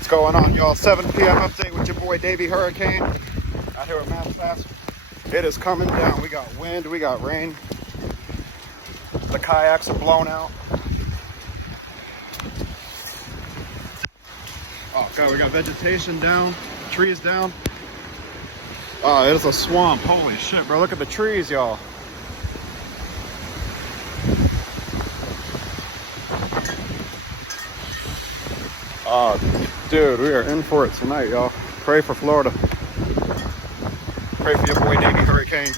What's going on, y'all? 7 p.m. update with your boy Davey Hurricane out here at Mass. It is coming down. We got wind, we got rain. The kayaks are blown out. Oh god, we got vegetation down, trees down. Oh, it is a swamp. Holy shit, bro. Look at the trees, y'all. Oh, dude, we are in for it tonight, y'all. Pray for Florida. Pray for your boy Davey Hurricane.